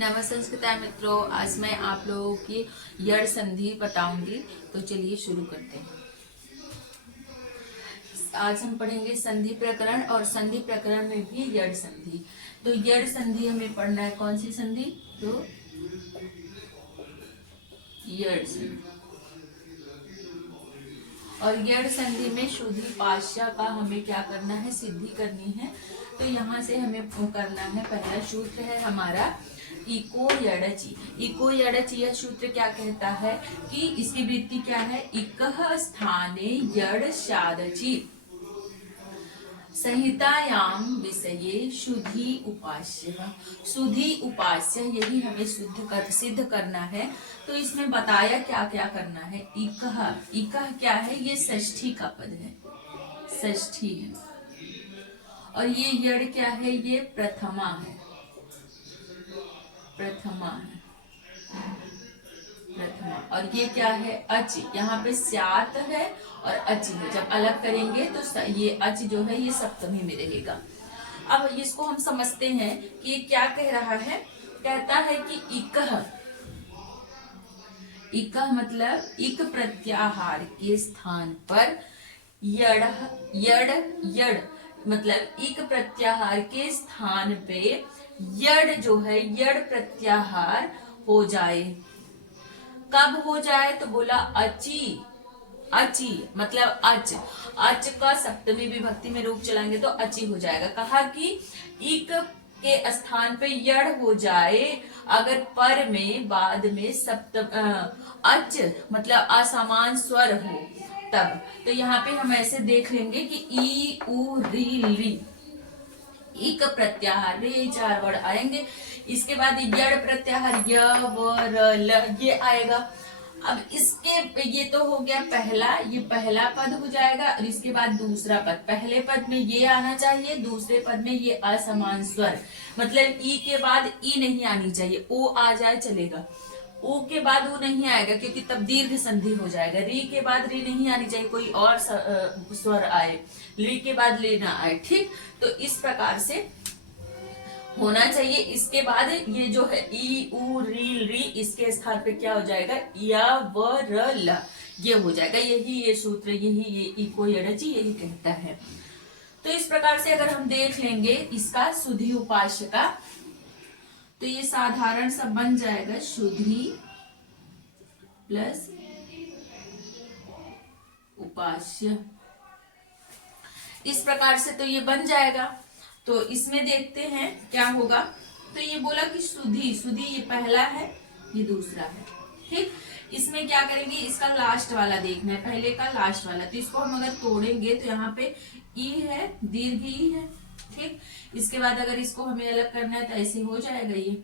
नमस्कार मित्रों, आज मैं आप लोगों की यड़ संधि बताऊंगी। तो चलिए शुरू करते हैं। आज हम पढ़ेंगे संधि प्रकरण, और संधि प्रकरण में भी यड़ संधि। तो यड़ संधि हमें पढ़ना है। कौन सी संधि? तो यड़ संधि। और यड़ संधि में शुद्धि पाश्या का हमें क्या करना है? सिद्धि करनी है। तो यहाँ से हमें करना है, पहला सूत्र है हमारा इको यड़चि। इको यड़चि यह सूत्र क्या कहता है कि इसकी वृत्ति क्या है? इकः स्थाने यड़ शादचि संहितायाम विषये शुद्धि उपास्य। शुद्धि उपास्य यही हमें सिद्ध करना है। तो इसमें बताया क्या क्या करना है। इकः, इकः क्या है? ये षष्ठी का पद है, षष्ठी है। और ये यड़ क्या है? ये प्रथमा है, प्रथमा है, प्रथमा। और ये क्या है? अच। यहाँ पे स्यात है और अच है। जब अलग करेंगे तो ये अच जो है ये सप्तमी में रहेगा। अब इसको हम समझते हैं कि ये क्या कह रहा है। कहता है कि इकः, इकः मतलब इक प्रत्याहार के स्थान पर यड़, यड़, यड़ मतलब इक प्रत्याहार के स्थान पे यड़ जो है यड़ प्रत्याहार हो जाए। कब हो जाए? तो बोला अची, अची मतलब अच। अच का सप्तमी विभक्ति में रूप चलाएंगे तो अची हो जाएगा। कहा कि इक के स्थान पे यड़ हो जाए अगर पर में बाद में सप्तम अच मतलब असमान स्वर हो तब। तो यहाँ पे हम ऐसे देख लेंगे कि ई उ री ली, इक प्रत्याहार में ये चार वर्ड आएंगे। इसके बाद यड़ प्रत्याहार य व र ल ये आएगा। अब इसके ये तो हो गया पहला, ये पहला पद हो जाएगा। और इसके बाद दूसरा पद, पहले पद में ये आना चाहिए, दूसरे पद में ये असमान स्वर मतलब ई के बाद ई नहीं आनी चाहिए, ओ आ जाए चलेगा। ओ के बाद वो नहीं आएगा क्योंकि तब दीर्घ संधि हो जाएगा। री के बाद री नहीं आनी चाहिए, कोई और स्वर आए। ली के बाद ले ना आए। ठीक, तो इस प्रकार से होना चाहिए। इसके बाद ये जो है ई उ री री, इसके स्थान पे क्या हो जाएगा? या व र ल ये हो जाएगा। यही ये सूत्र, यही ये इको यड़चि यही कहता है। तो इस प्रकार से अगर हम देख लेंगे इसका शुद्धि उपास्य का, तो ये साधारण सा बन जाएगा शुद्धि प्लस उपास्य। इस प्रकार से तो ये बन जाएगा। तो इसमें देखते हैं क्या होगा। तो ये बोला कि शुद्धि, शुद्धि ये पहला है, ये दूसरा है। ठीक, इसमें क्या करेंगे? इसका लास्ट वाला देखना है, पहले का लास्ट वाला। तो इसको हम अगर तोड़ेंगे तो यहाँ पे ई है, दीर्घ ई है। ठीक, इसके बाद अगर इसको हमें अलग करना है तो ऐसे हो जाएगा, ये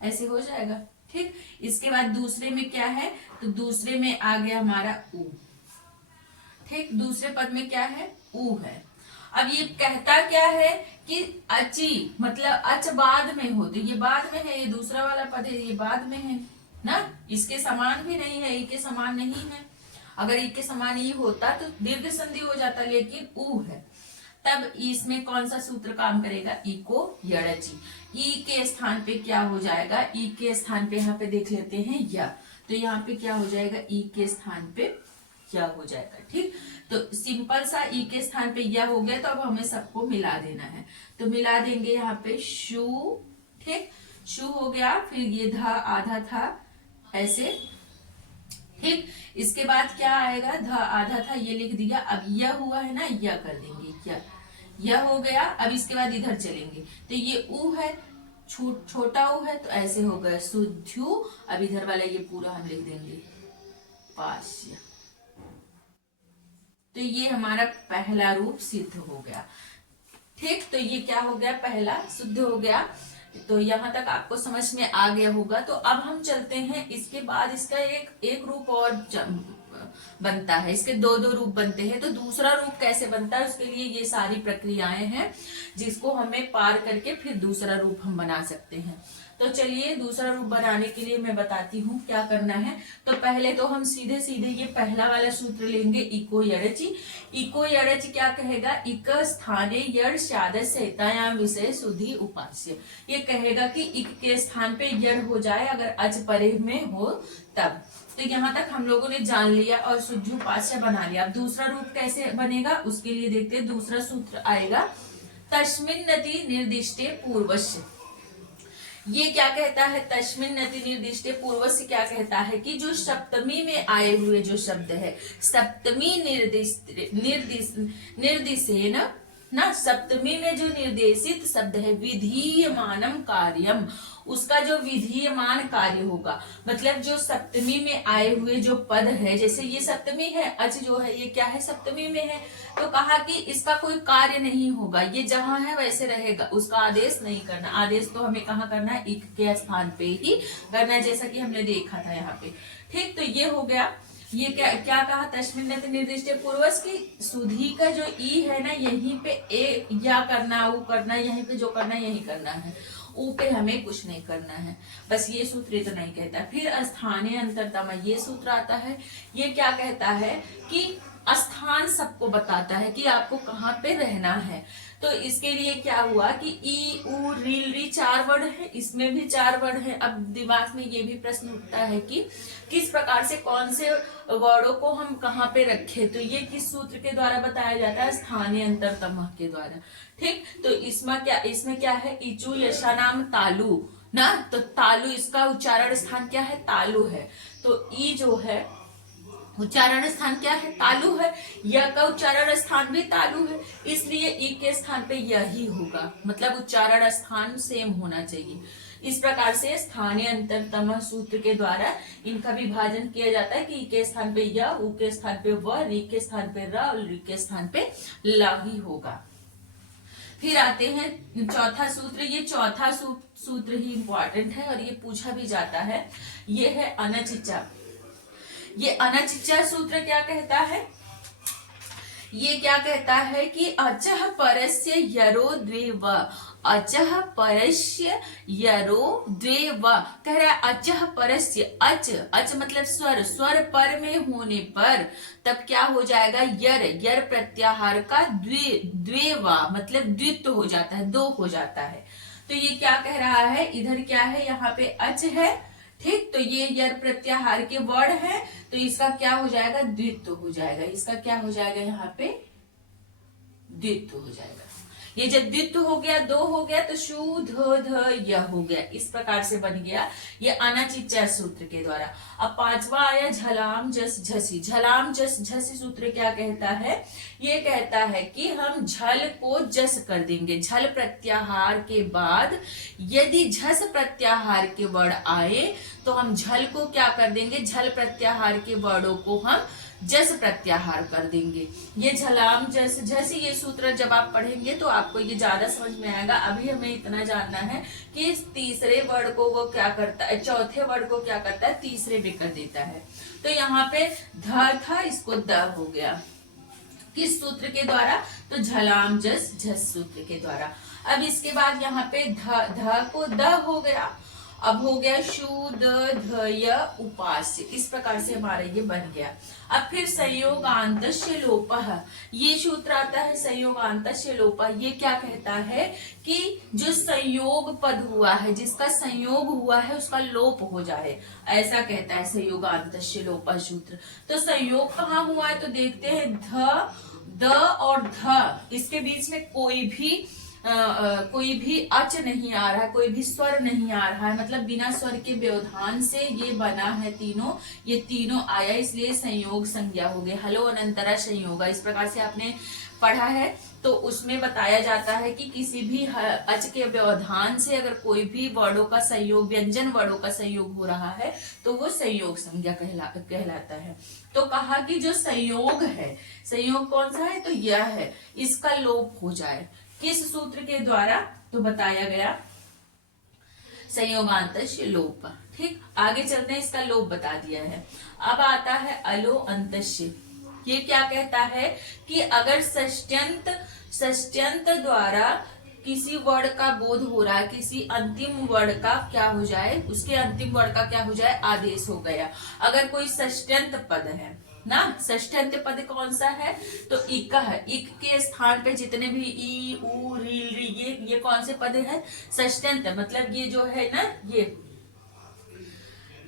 ऐसे हो जाएगा। ठीक, इसके बाद दूसरे में क्या है? तो दूसरे में आ गया हमारा ऊ। ठीक, दूसरे पद में क्या है? ऊ है। अब ये कहता क्या है कि अची मतलब अच बाद में हो, तो ये बाद में है, ये दूसरा वाला पद है, ये बाद में है ना। इसके समान भी नहीं है, ई के समान नहीं है। अगर ई के समान ई होता तो दीर्घ संधि हो जाता, लेकिन ऊ है। तब इसमें कौन सा सूत्र काम करेगा? इको यड़चि। ई के स्थान पे क्या हो जाएगा? ई के स्थान पे यहाँ पे देख लेते हैं या, तो यहाँ पे क्या हो जाएगा? ई के स्थान पे या हो जाएगा। ठीक, तो सिंपल सा ई के स्थान पे या हो गया। तो अब हमें सबको मिला देना है, तो मिला देंगे यहाँ पे शु। ठीक, शु हो गया। फिर ये धा आधा था ऐसे। ठीक, इसके बाद क्या आएगा? ध आधा था, ये लिख दिया। अब यह हुआ है ना, यह कर देंगे, यह हो गया। अब इसके बाद इधर चलेंगे तो ये ऊ है, छोटा ऊ है, तो ऐसे हो गया शुद्धु। अब इधर वाला ये पूरा हम लिख देंगे पाश्य। तो ये हमारा पहला रूप सिद्ध हो गया। ठीक, तो ये क्या हो गया? पहला शुद्ध हो गया। तो यहाँ तक आपको समझ में आ गया होगा। तो अब हम चलते हैं, इसके बाद इसका एक रूप और बनता है। इसके दो रूप बनते हैं। तो दूसरा रूप कैसे बनता है, उसके लिए ये सारी प्रक्रियाएं हैं जिसको हमें पार करके फिर दूसरा रूप हम बना सकते हैं। तो चलिए दूसरा रूप बनाने के लिए मैं बताती हूँ क्या करना है। तो पहले तो हम सीधे सीधे ये पहला वाला सूत्र लेंगे, इको यड़चि। इको यड़च क्या कहेगा, इक स्थाने यड़ शाद सहितायाम विषय सुधि उपास्य। ये कहेगा कि इक के स्थान पे यड़ हो जाए अगर अच परे में हो तब। तो यहाँ तक हम लोगों ने जान लिया और सुधि उपास्य बना लिया। अब दूसरा रूप कैसे बनेगा उसके लिए देखते हैं। दूसरा सूत्र आएगा तस्मिन् नति निर्दिष्टे पूर्वस्य। ये क्या कहता है, तस्मिन् नति निर्दिष्टे पूर्वस्य क्या कहता है कि जो सप्तमी में आए हुए जो शब्द है, सप्तमी निर्दिशेन ना, सप्तमी में जो निर्देशित शब्द है विधीयमानम कार्यम, उसका जो विधीयमान कार्य होगा, मतलब जो सप्तमी में आए हुए जो पद है, जैसे ये सप्तमी है, अच जो है ये क्या है, सप्तमी में है, तो कहा कि इसका कोई कार्य नहीं होगा, ये जहां है वैसे रहेगा, उसका आदेश नहीं करना। आदेश तो हमें कहाँ करना है, इक के स्थान पे ही करना है, जैसा कि हमने देखा था यहाँ पे। ठीक, तो ये हो गया। ये क्या क्या कहा, तस्मिन् नति निर्दिष्टे पूर्वस की सुधी का जो ई है ना, यहीं पे ए या करना, वो करना, यहीं पे जो करना यही करना है, ऊ पे हमें कुछ नहीं करना है। बस ये सूत्र तो नहीं कहता। फिर स्थानीय अंतरतम, ये सूत्र आता है। ये क्या कहता है कि स्थान सबको बताता है कि आपको कहाँ पे रहना है। तो इसके लिए क्या हुआ कि ई उ रील री 4 वर्ड है, इसमें भी 4 वर्ड है। अब दिमाग में ये भी प्रश्न उठता है कि किस प्रकार से कौन से वर्डों को हम कहाँ पे रखे, तो ये किस सूत्र के द्वारा बताया जाता है, स्थानीय अंतरतम के द्वारा। ठीक, तो इसमें क्या है, इचु यशा नाम तालु ना, तो तालु इसका उच्चारण स्थान क्या है, तालु है। तो ई जो है उच्चारण स्थान क्या है, तालु है। य का उच्चारण स्थान भी तालु है, इसलिए ई के स्थान पे यही होगा, मतलब उच्चारण स्थान सेम होना चाहिए। इस प्रकार से स्थानीय अंतरतम सूत्र के द्वारा इनका विभाजन किया जाता है कि ई के स्थान पे य, उ के स्थान पे व, री के स्थान पे र और री के स्थान पे ल ही होगा। फिर आते हैं चौथा सूत्र। ये चौथा सूत्र ही इंपॉर्टेंट है और ये पूछा भी जाता है। ये है अनचिचा। ये अनचिचा सूत्र क्या कहता है, ये क्या कहता है कि अचः परस्य यरो द्वे व, अचः परस्य यरो द्वे व, कह रहा है अचः परस्य, अच मतलब स्वर, स्वर पर में होने पर तब क्या हो जाएगा, यर प्रत्याहार का द्वे व मतलब द्वित्व हो जाता है, 2 हो जाता है। तो ये क्या कह रहा है, इधर क्या है, यहाँ पे अच है, ठीक, तो ये यर प्रत्याहार के वर्ड है, तो इसका क्या हो जाएगा, द्वित्व हो जाएगा। इसका क्या हो जाएगा, यहाँ पे द्वित्व हो जाएगा। ये जब द्वित्व हो गया, 2 हो गया, तो शु ध ध य हो गया। इस प्रकार से बन गया ये अनचिचा सूत्र के द्वारा। अब 5वां आया झलाम जस झसी। झलाम जस झसी सूत्र क्या कहता है, ये कहता है कि हम झल को जस कर देंगे। झल प्रत्याहार के बाद यदि झस प्रत्याहार के वर्ड आए तो हम झल को क्या कर देंगे, झल प्रत्याहार के वर्डों को हम जस प्रत्याहार कर देंगे। ये झलाम जस झस, ये सूत्र जब आप पढ़ेंगे तो आपको ये ज्यादा समझ में आएगा। अभी हमें इतना जानना है कि इस तीसरे वर्ड को वो क्या करता है, चौथे वर्ड को क्या करता है, तीसरे में कर देता है। तो यहाँ पे ध था, इसको द हो गया। किस सूत्र के द्वारा, तो झलाम जस झस सूत्र के द्वारा। अब इसके बाद यहाँ पे ध को द हो गया। अब हो गया शु द ध य उपास्य। इस प्रकार से हमारा ये बन गया। अब फिर संयोगान्तस्य लोपः, ये सूत्र आता है संयोगान्तस्य लोपः। ये क्या कहता है कि जो संयोग पद हुआ है, जिसका संयोग हुआ है उसका लोप हो जाए, ऐसा कहता है संयोगान्तस्य लोपः सूत्र। तो संयोग कहाँ हुआ है, तो देखते हैं ध, द और ध, इसके बीच में कोई भी अच नहीं आ रहा है, कोई भी स्वर नहीं आ रहा है, मतलब बिना स्वर के व्यवधान से ये बना है तीनों, ये तीनों आया, इसलिए संयोग संज्ञा हो गई। हलो अनंतरा संयोग, इस प्रकार से आपने पढ़ा है। तो उसमें बताया जाता है कि किसी भी अच के व्यवधान से अगर कोई भी वर्डों का संयोग, व्यंजन वर्डों का संयोग हो रहा है तो वो संयोग संज्ञा कहलाता है। तो कहा कि जो संयोग है, संयोग कौन सा है, तो यह है, इसका लोप हो जाए। किस सूत्र के द्वारा, तो बताया गया संयोगान्तस्य लोप। ठीक, आगे चलते हैं, इसका लोप बता दिया है। अब आता है अलो अंतस्य। ये क्या कहता है कि अगर षष्ट्यंत द्वारा किसी वर्ड का बोध हो रहा है, किसी अंतिम वर्ड का क्या हो जाए, उसके अंतिम वर्ड का क्या हो जाए, आदेश हो गया। अगर कोई षष्ट्यंत पद है ना, षष्ट्यंत पद कौन सा है, तो इक है। इक के स्थान पे जितने भी ई उ री री ये कौन से पद है, षष्ट्यंत। मतलब ये जो है ना,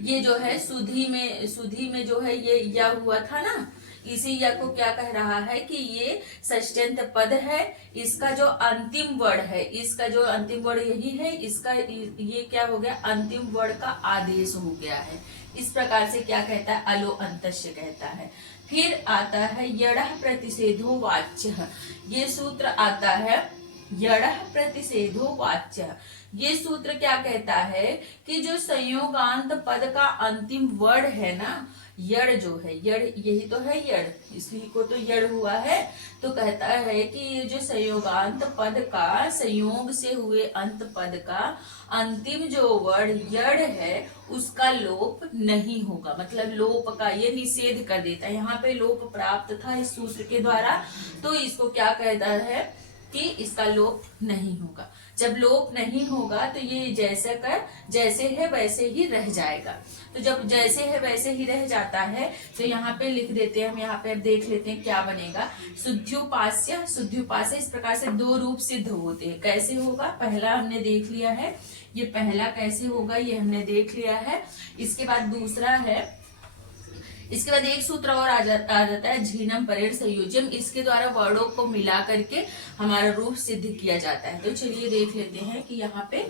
ये जो है सुधी में जो है ये या हुआ था ना, इसी या को क्या कह रहा है कि ये षष्ट्यंत पद है। इसका जो अंतिम वर्ड है, इसका जो अंतिम वर्ड यही है, इसका ये क्या हो गया, अंतिम वर्ड का आदेश हो गया है। इस प्रकार से क्या कहता है, अलो अंतस्य कहता है। फिर आता है यड़ः प्रतिषेधो वाच्य। ये सूत्र आता है यड़ः प्रतिषेधो वाच्य। ये सूत्र क्या कहता है कि जो संयोगांत पद का अंतिम वर्ड है ना, यड़ जो है, यड़ यही तो है यड़, इसी को तो यड़ हुआ है। तो कहता है कि ये जो संयोगांत पद का, संयोग से हुए अंत पद का अंतिम जो वर्ड यड़ है, उसका लोप नहीं होगा। मतलब लोप का ये निषेध कर देता है। यहाँ पे लोप प्राप्त था इस सूत्र के द्वारा, तो इसको क्या कहता है कि इसका लोप नहीं होगा। जब लोप नहीं होगा तो ये जैसे है वैसे ही रह जाएगा। तो जब जैसे है वैसे ही रह जाता है तो यहाँ पे लिख देते हैं हम, यहाँ पे अब देख लेते हैं क्या बनेगा। शुद्ध्युपास्य, शुद्ध्युपास्य इस प्रकार से दो रूप सिद्ध होते हैं। कैसे होगा, पहला हमने देख लिया है, ये पहला कैसे होगा ये हमने देख लिया है। इसके बाद दूसरा है, इसके बाद एक सूत्र और आ जाता है झीनम परेड संयोजम। इसके द्वारा वर्डों को मिला करके हमारा रूप सिद्ध किया जाता है। तो चलिए देख लेते हैं कि यहाँ पे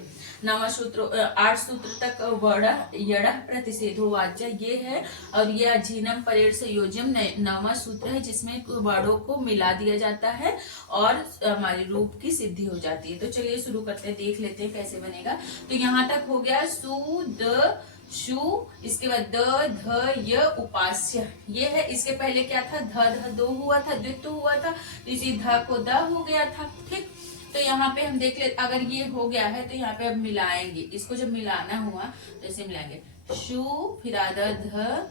नवा सूत्र 8 सूत्र तक वर्ड यड़ः प्रतिषेधो वाच्य ये है, और ये झीनम परेड संयोजम नवा सूत्र है जिसमें वर्डों को मिला दिया जाता है और हमारी रूप की सिद्धि हो जाती है। तो चलिए शुरू करते हैं, देख लेते हैं कैसे बनेगा। तो यहाँ तक हो गया सु द शु, इसके बाद द ध य उपास्य ये है। इसके पहले क्या था, ध ध दो हुआ था, द्वित हुआ था, तो इसी ध को द हो गया था। ठीक, तो यहाँ पे हम देख ले, अगर ये हो गया है तो यहाँ पे अब मिलाएंगे इसको। जब मिलाना हुआ तो इसे मिलाएंगे शु, फिर आधा ध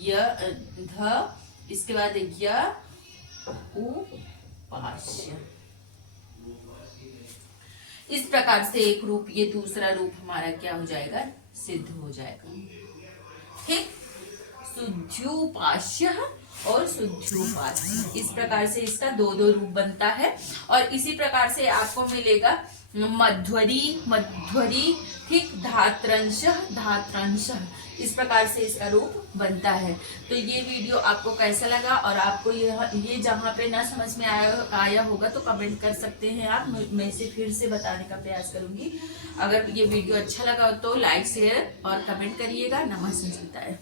य ध, इसके बाद य उपास्य। इस प्रकार से एक रूप, ये दूसरा रूप हमारा क्या हो जाएगा, सिद्ध हो जाएगा। ठीक, शुद्ध्युपास्य और शुद्ध्युपास्य, इस प्रकार से इसका दो रूप बनता है। और इसी प्रकार से आपको मिलेगा मध्वरी, मध्वरी, ठीक, धात्रंश, धात्रंश, इस प्रकार से इसका रूप बनता है। तो ये वीडियो आपको कैसा लगा, और आपको ये जहाँ पे ना समझ में आया होगा तो कमेंट कर सकते हैं आप, मैं इसे फिर से बताने का प्रयास करूंगी। अगर ये वीडियो अच्छा लगा तो लाइक शेयर और कमेंट करिएगा। नमः संस्कृताय।